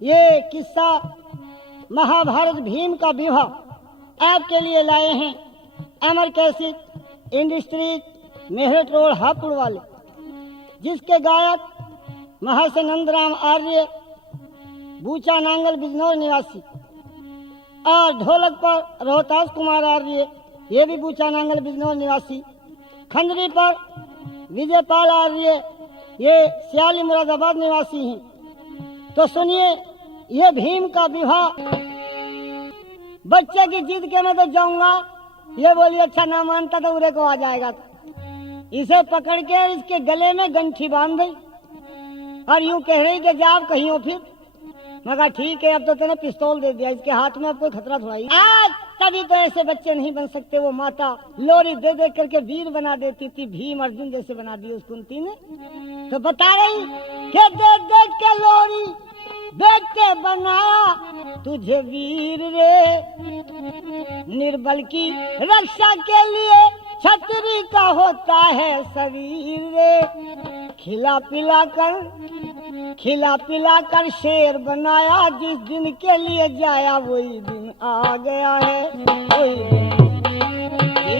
ये किस्सा महाभारत भीम का विवाह आपके लिए लाए हैं Amar Cassette Industries, Meerut Road, Hapur वाले, जिसके गायक महर्षि नंदराम आर्य, बूचा नांगल बिजनौर निवासी, और ढोलक पर रोहतास कुमार आर्य, ये भी बूचा नांगल बिजनौर निवासी, खंजरी पर विजयपाल आर्य, ये सियाली मुरादाबाद निवासी हैं। तो सुनिए, ये भीम का विवाह। बच्चे की जिद के मैं तो जाऊंगा, ये बोली अच्छा ना मानता तो उरे को आ जाएगा। इसे पकड़ के इसके गले में गंठी बांध दी और यूं कह रही कि जाओ कहीं हो। फिर मैं कहा ठीक है, अब तो तूने पिस्तौल दे दिया, इसके हाथ में अब कोई खतरा थोड़ा ही। आज तभी तो ऐसे बच्चे नहीं बन सकते। वो माता लोरी दे दे करके वीर बना देती थी, भीम अर्जुन जैसे बना दी उस कुंती ने। तो बता रही कि दे दे के लोरी बेटे बनाया तुझे वीर रे, निर्बल की रक्षा के लिए छतरी का होता है शरीर रे। खिला पिला कर शेर बनाया, जिस दिन के लिए जाया वही दिन आ गया है। वही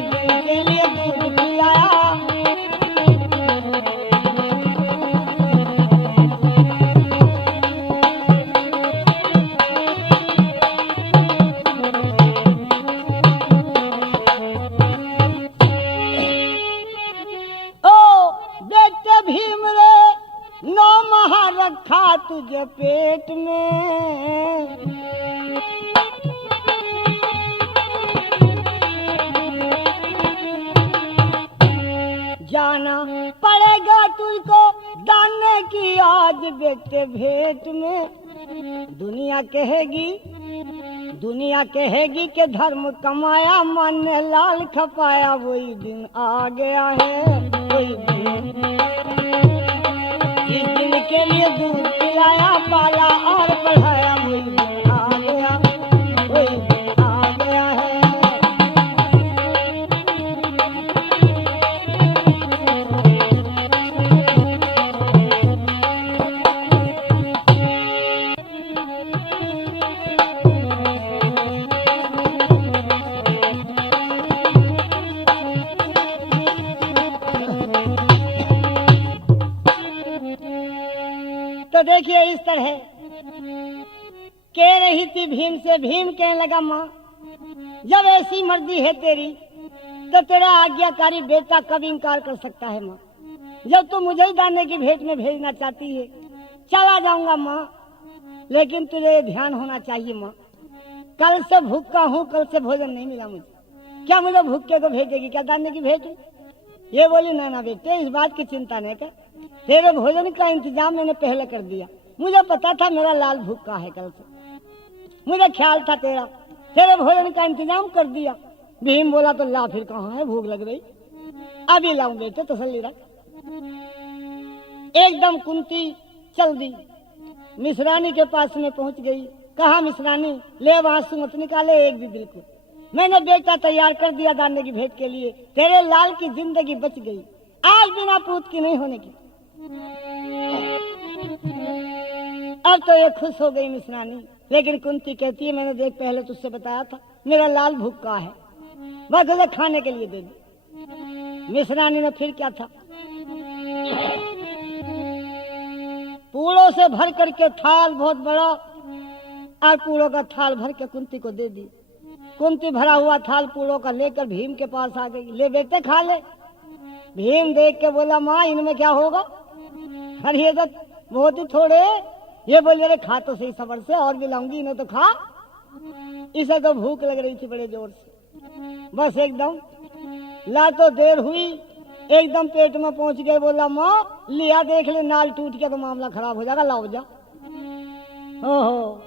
दिन के लिए दूध पिलाया, रखा तुझे पेट में, जाना पड़ेगा तुझको दाने की आज बेटे भेंट में। दुनिया कहेगी कि धर्म कमाया, मन ने लाल खपाया, वही दिन आ गया है। वही दिन इस दिन के लिए दूध पिलाया, पाला और बढ़ाया, वही दिन आ गया, वही दिन आ गया है। तो देखिए, इस तरह कह रही थी भीम से। भीम कहने लगा माँ, जब ऐसी मर्जी है तेरी तो तेरा आज्ञाकारी बेटा कब इनकार कर सकता है माँ। जब तू मुझे ही दाने की भेंट में भेजना चाहती है, चला जाऊंगा माँ, लेकिन तुझे ध्यान होना चाहिए माँ, कल से भूखा हूँ, कल से भोजन नहीं मिला मुझे। क्या मुझे भूखे को भेजेगी क्या दाने की भेंट? ये बोली ना बेटे, इस बात की चिंता नहीं कर, तेरे भोजन का इंतजाम मैंने पहले कर दिया। मुझे पता था मेरा लाल भूखा है, कल से मुझे ख्याल था तेरे भोजन का इंतजाम कर दिया। भीम बोला तो ला, फिर कहाँ है, भूख लग रही, अभी लाऊं बेटे, तसल्ली रख। एकदम कुंती चल दी, मिश्रानी के पास में पहुंच गई। कहा मिश्रानी, ले वहां से मत निकाले एक भी बिल्कुल, मैंने बेटा तैयार कर दिया दाने की भेंट के लिए, तेरे लाल की जिंदगी बच गई, आज बिना पूत की नहीं होने की। अब तो ये खुश हो गई मिश्रानी, लेकिन कुंती कहती है मैंने देख पहले तुझसे बताया था मेरा लाल भूखा है, बस उसे खाने के लिए दे दी। मिश्रानी ने फिर क्या था, पूड़ों से भर करके थाल बहुत बड़ा, और पूड़ों का थाल भर के कुंती को दे दी। कुंती भरा हुआ थाल पूड़ों का लेकर भीम के पास आ गई। ले बेटे खा ले। भीम देख के बोला माँ, इनमें क्या होगा, अरे ये तो बहुत ही थोड़े। ये बोले अरे खा तो सही सबर से, और भी लाऊंगी, इन्हें तो खा। इसे तो भूख लग रही थी बड़े जोर से, बस एकदम ला तो देर हुई, एकदम पेट में पहुंच गए। बोला माँ लिया देख ले, नाल टूट गया तो मामला खराब हो जाएगा, लाओ जा। ओहो,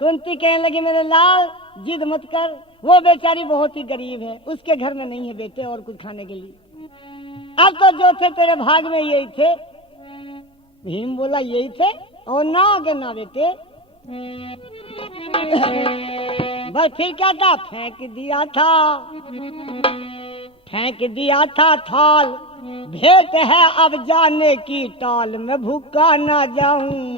कुंती कहने लगी मेरे लाल जिद मत कर, वो बेचारी बहुत ही गरीब है, उसके घर में नहीं है बेटे और कुछ खाने के लिए। अब तो जो थे तेरे भाग में यही थे। भीम बोला यही थे, और ना आगे ना बेटे। बस फिर क्या था, फेंक दिया था थाल, भेंट है अब जाने की टाल, मैं भूखा ना जाऊं।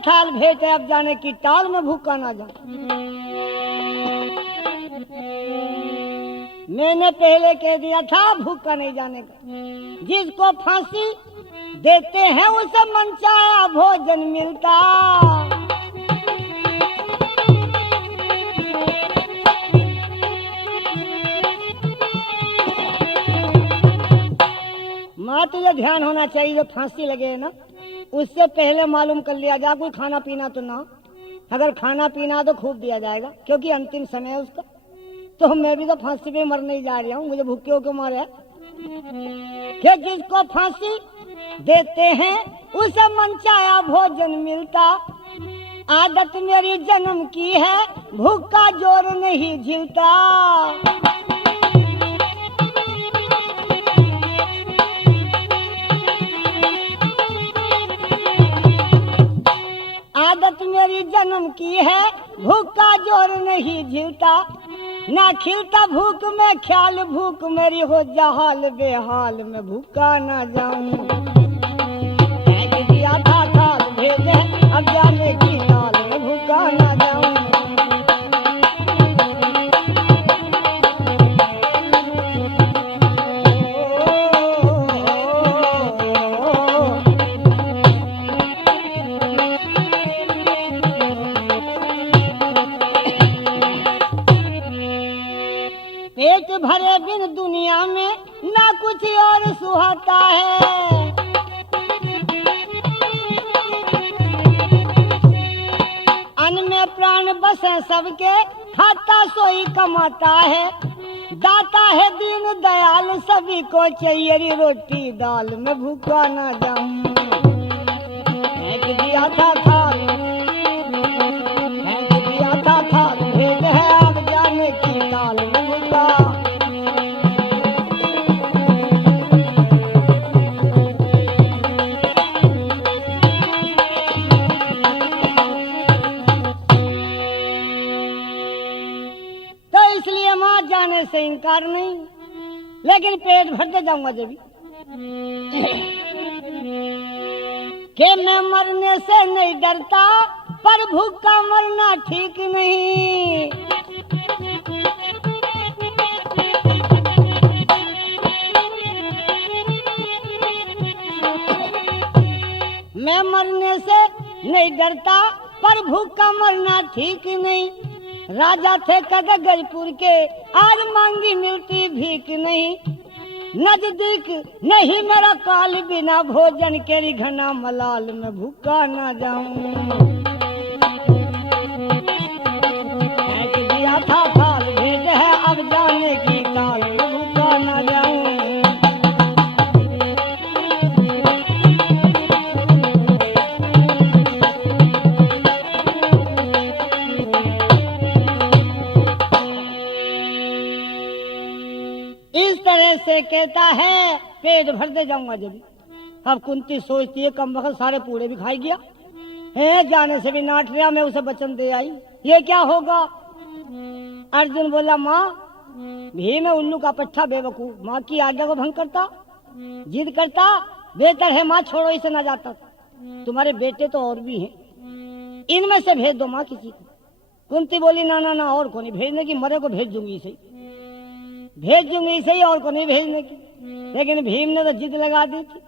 थाल भेटे अब जाने की टाल में भूखा ना जा। मैंने पहले कह दिया था भूखा नहीं जाने का। जिसको फांसी देते हैं उसे मनचाहा भोजन मिलता। माँ तुझे ध्यान होना चाहिए, जो फांसी लगे ना उससे पहले मालूम कर लिया जा कोई खाना पीना तो ना। अगर खाना पीना तो खूब दिया जाएगा, क्योंकि अंतिम समय है उसका। तो मैं भी तो फांसी पे मरने ही जा रहा हूँ, मुझे भूखे होकर मारे। कि जिसको फांसी देते हैं उसे मनचाहा भोजन मिलता। आदत मेरी जन्म की है, भूखा जोर नहीं झिलता। आदत मेरी जन्म की है, भूखा जोर नहीं झिलता। ना खिलता भूख में ख्याल, भूख मेरी हो जहाल बेहाल, में भूखा ना जाऊं। दिया था थाल भेजे अब जाने की टाल, में भूखा ना जाऊं। पेट भरे बिन दुनिया में ना कुछ और सुहाता है। अन्न में प्राण बसे सबके, खाता सोई कमाता है। दाता है दीन दयाल, सभी को चाहिए रोटी दाल, में भूखा ना जाऊं। फेंक दिया था थाल, फेंक दिया था थाल भेज है अब जाने की टाल, में भूखा। इसलिए मां जाने से इनकार नहीं, लेकिन पेट भरते जाऊंगा जब कि मैं मरने से नहीं डरता, पर भूखा मरना ठीक नहीं। मैं मरने से नहीं डरता, पर भूखा मरना ठीक नहीं। राजा थे कदगजपुर के, आज मांगी मिलती भीख नहीं। नजदीक नहीं मेरा काल, बिना भोजन के घना मलाल, में भूखा ना जाऊं। फेंक दिया था थाल भेज है अब जाने की टाल, में भूखा ना जाऊं। से कहता है पेट भरते जाऊंगा जब। अब कुंती सोचती है कम वक्त सारे पूरे भी खाई गया है, जाने से भी नाट रहा, मैं उसे वचन दे आई, ये क्या होगा। अर्जुन बोला माँ भीम है उल्लू का पट्टा बेवकूफ, माँ की आज्ञा को भंग करता, जिद करता, बेहतर है माँ छोड़ो इसे ना जाता। तुम्हारे बेटे तो और भी हैं, इनमें से भेज दो माँ किसी को। कुंती बोली ना ना ना और को नहीं भेजने की, मरे को भेज दूंगी इसे, भेज दूंगी इसे ही, और को नहीं भेजने की। लेकिन भीम ने तो जिद लगा दी थी,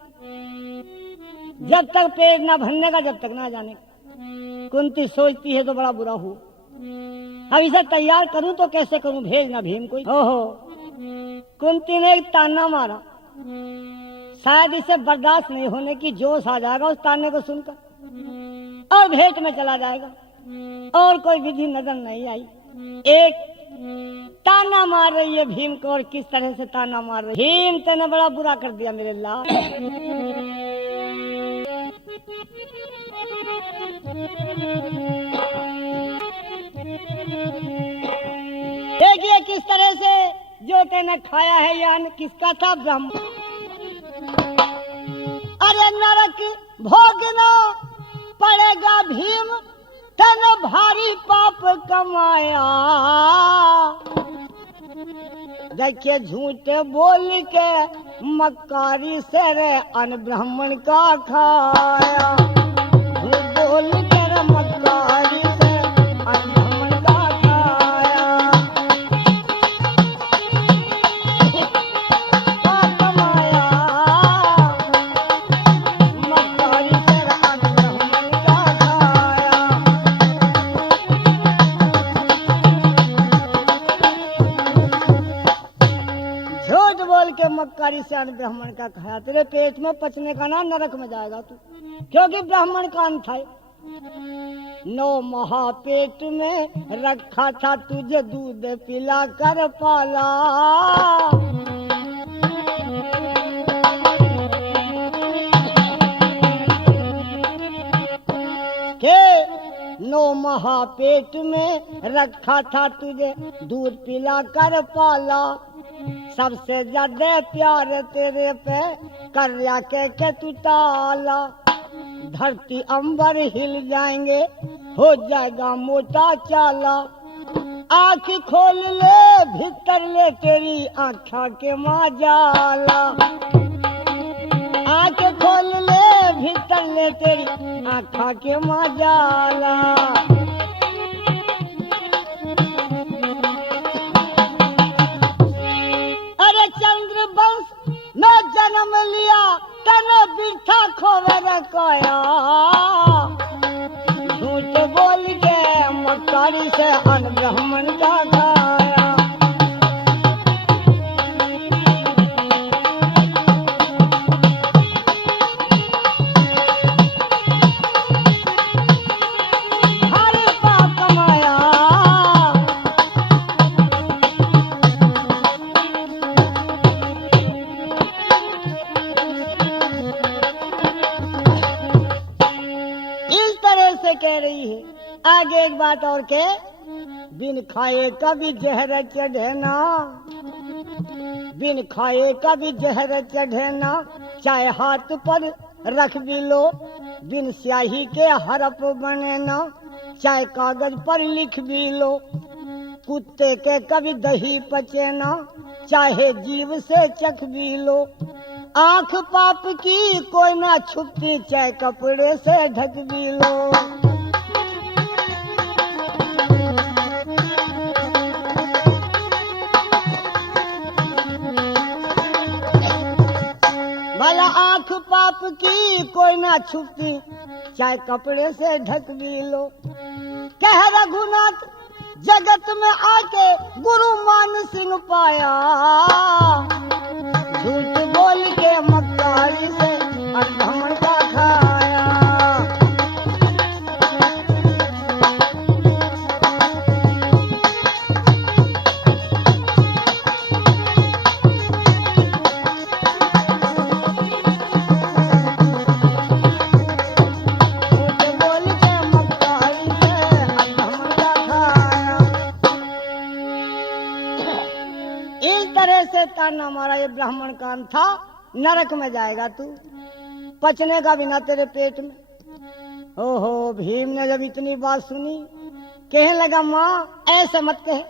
जब तक पेट ना भरने का जब तक ना जाने का। कुंती सोचती है तो बड़ा बुरा हुआ, अब इसे तैयार करूं तो कैसे करूं, भेजना भीम को। ओहो कुंती ने एक ताना मारा, शायद इसे बर्दाश्त नहीं होने की जोश आ जाएगा उस ताने को सुनकर और भेंट में चला जाएगा। और कोई विधि नजर नहीं आई, एक ताना मार रही है भीम को। और किस तरह से ताना मार रही, भीम तेने बड़ा बुरा कर दिया मेरे लाल। देखिए किस तरह से जो तेने खाया है यान किसका था, ब्रह्म। अरे नरक भोगना पड़ेगा भीम, तेने भारी पाप कमाया। देखिए झूठे बोल के मक्कारी से रे अन ब्राह्मण का खाया, झूठ बोल के से अन्न ब्राह्मण का खाया, तेरे पेट में पचने का ना, नरक में जाएगा तू, क्योंकि ब्राह्मण का अन्न था। 9 माह पेट में रखा था तुझे, दूध पिला कर पाला। के 9 माह पेट में रखा था तुझे, दूध पिला कर पाला। सबसे ज्यादा प्यार तेरे पे कर्या के तू ताला। धरती अंबर हिल जाएंगे, हो जाएगा मोटा चाला। आँख खोल ले भीतर ले तेरी आँखा के माजाला। आँख खोल ले भीतर ले तेरी आँखा के माजाला। अरे चंद्र वंश में जन्म लिया, तने बिरथा खोवे रखया। झूठ बोल के मक्कारी से अन्न ब्राह्मण का खाया। हरे पाप कमाया। इस तरह से कह रही है। आगे एक बात और के, बिन खाए कभी जहर चढ़े ना, बिन खाए कभी जहर चढ़े ना। चाहे हाथ पर रख भी लो, बिन स्याही के हरफ बने ना। चाहे कागज पर लिख भी लो, कुत्ते के कभी दही पचे ना। चाहे जीव से चख भी लो, आंख पाप की कोई ना छुपती। चाहे कपड़े से ढक भी लो। भला आंख पाप की कोई ना छुपती, चाहे कपड़े से ढक भी लो। कह रघुनाथ जगत में आके गुरु मान सिंह पाया। झूठ बोल के मक्कारी से अधमण का खाया। से ताना मारा, ये ब्राह्मण कान था, नरक में जाएगा तू, पचने का बिना तेरे पेट में। ओहो, भीम ने जब इतनी बात सुनी, कहने लगा माँ ऐसे मत कहे,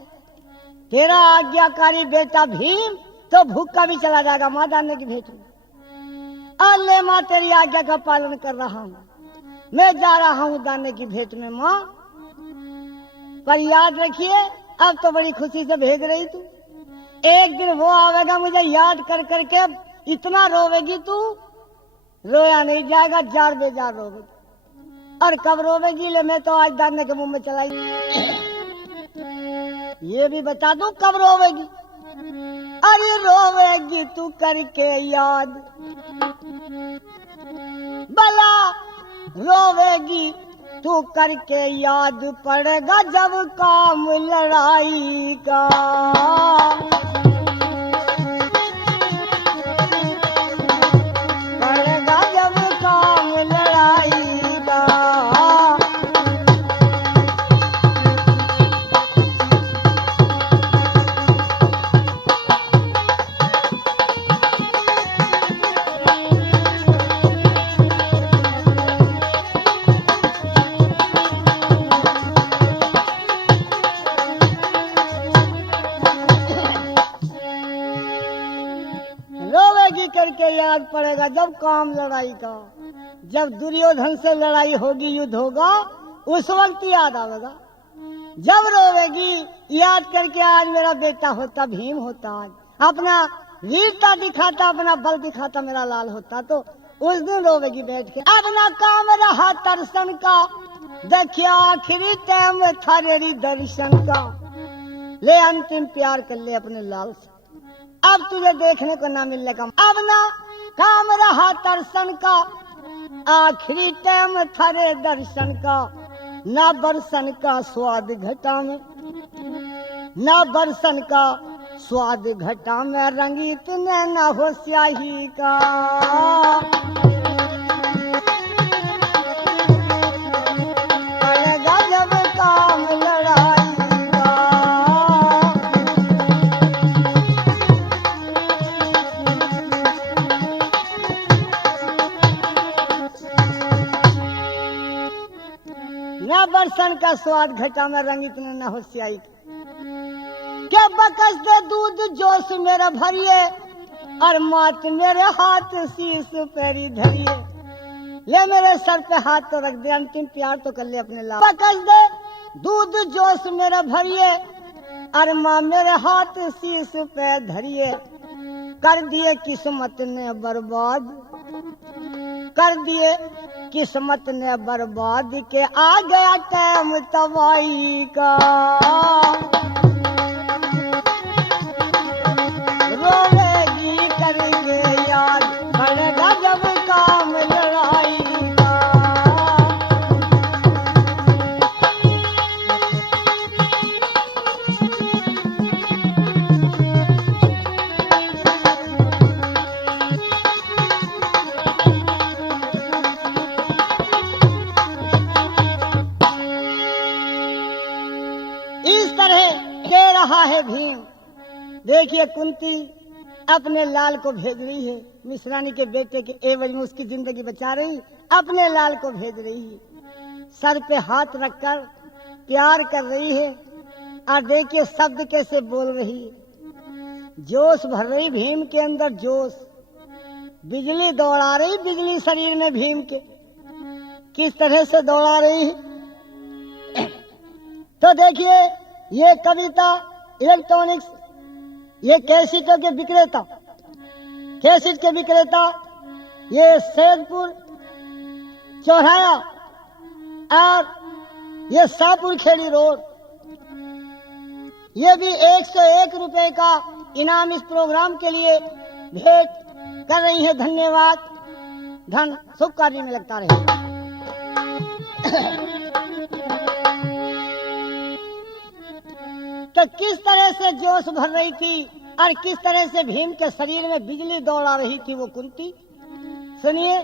तेरा आज्ञाकारी बेटा भीम तो भूखा भी चला जाएगा माँ दाने की भेंट में। अल्ले माँ तेरी आज्ञा का पालन कर रहा हूँ, मैं जा रहा हूँ दाने की भेंट में माँ। पर याद रखिए, अब तो बड़ी खुशी से भेज रही तू, एक दिन वो आवेगा मुझे याद कर करके इतना रोवेगी तू, रोया नहीं जाएगा, जार बेजार रोवेगी। और कब रोवेगी ले, मैं तो आज दाने के मुंह में चलाई। ये भी बता दूं कब रोवेगी। अरे रोवेगी तू करके याद, भला रोवेगी तू करके याद, पड़ेगा जब काम लड़ाई का। पड़ेगा जब काम लड़ाई का। करके याद पड़ेगा जब काम लड़ाई का। जब दुर्योधन से लड़ाई होगी, युद्ध होगा, उस वक्त याद आवेगा। जब रोवेगी याद करके आज मेरा बेटा होता, भीम होता, आज अपना वीरता दिखाता, अपना बल दिखाता, मेरा लाल होता, तो उस दिन रोवेगी बैठ के। अपना काम रहा दर्शन का, देखिए आखिरी टाइम था रेरी दर्शन का। ले अंतिम प्यार कर ले अपने लाल से, अब तुझे देखने को ना मिलने का, अब ना काम रहा दर्शन का, आखिरी टाइम थारे दर्शन का, ना बरसन का स्वाद घटा में, ना बरसन का स्वाद घटा में, रंगीत ने न हो स्याही का। अड़ेगा जब काम लड़ाई का। न बरसन का स्वाद घटा में, रंगीत ने न हो स्याही का। के बकस दे दूध जोश मेरा भरिए, और मात मेरे हाथ शीश पैरी धरिए। ले मेरे सर पे हाथ तो रख दे, अंतिम प्यार तो कर ले अपने लाल। बकस दे दूध जोश मेरा भरिए, और माँ मेरे हाथ शीश पे धरिए। कर दिए किस्मत ने बर्बाद, कर दिए किस्मत ने बर्बाद, के आ गया टाइम तबाही का। रोवेगी करेंगे याद, बढ़ेगा जब काम लड़ाई का। इस तरह कह रहा है भीम। देखिए कुंती अपने लाल को भेज रही है, मिश्रानी के बेटे के एवज में उसकी जिंदगी बचा रही, अपने लाल को भेज रही है, सर पे हाथ रखकर प्यार कर रही है। और देखिए शब्द कैसे बोल रही है, जोश भर रही भीम के अंदर, जोश बिजली दौड़ा रही, बिजली शरीर में भीम के किस तरह से दौड़ा रही है। तो देखिए ये कविता इलेक्ट्रॉनिक्स, ये कैसेटों के विक्रेता, कैसेट के विक्रेता, ये सैदपुर चौराहा और ये शाहपुर खेड़ी रोड, ये भी 101 रुपए का इनाम इस प्रोग्राम के लिए भेंट कर रही है। धन्यवाद। धन शुभ कार्य में लगता रहे। तो किस तरह से जोश भर रही थी और किस तरह से भीम के शरीर में बिजली दौड़ा रही थी वो कुंती, सुनिए।